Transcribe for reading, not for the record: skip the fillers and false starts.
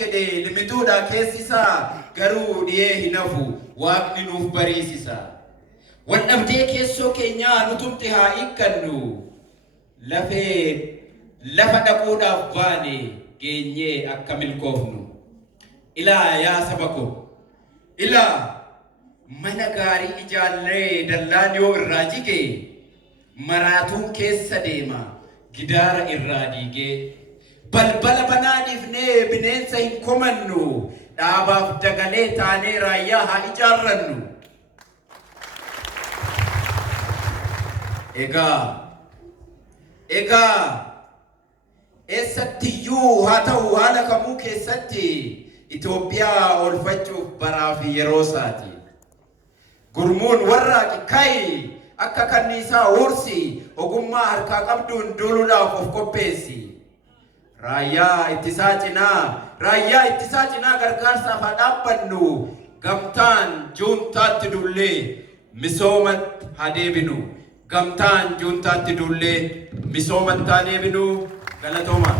jedhe limituudha keessisaa garuu dhiyee hinafu waaqni nuuf bariisisa. Waldhabdee keessoo keenyaa nutumti haa hiikkannu lafee lafa dhaquudhaaf baane geenyee akka milkoofnu. Ilaa yaa saba ko ilaa mana gaarii ijaarree dallaan yoo irraa jige maraatuun keessa deema gidaara irraa diigee. Balbala banaa dhiifnee bineensa hin komannu dhaabaaf dagalee taanee raayyaa haa ijaarrannu. Egaa eessattiyyuu haa ta'u haala kamuu keessatti Itoophiyaa oolfachuuf baraa fi yeroo isaati. Gurmuun warraaqi ka'i akka kanniisaa ursi ogummaa harkaa qabduun duuluudhaaf of qopheessi. Raayyaa ittisaa cinaa gargaarsaaf haa dhaabbannu gamtaan juuntaatti dullee misoomatti haa deebinu. Gamtaan juuntaatti dullee misoomatti haa deebinu. Galatooma.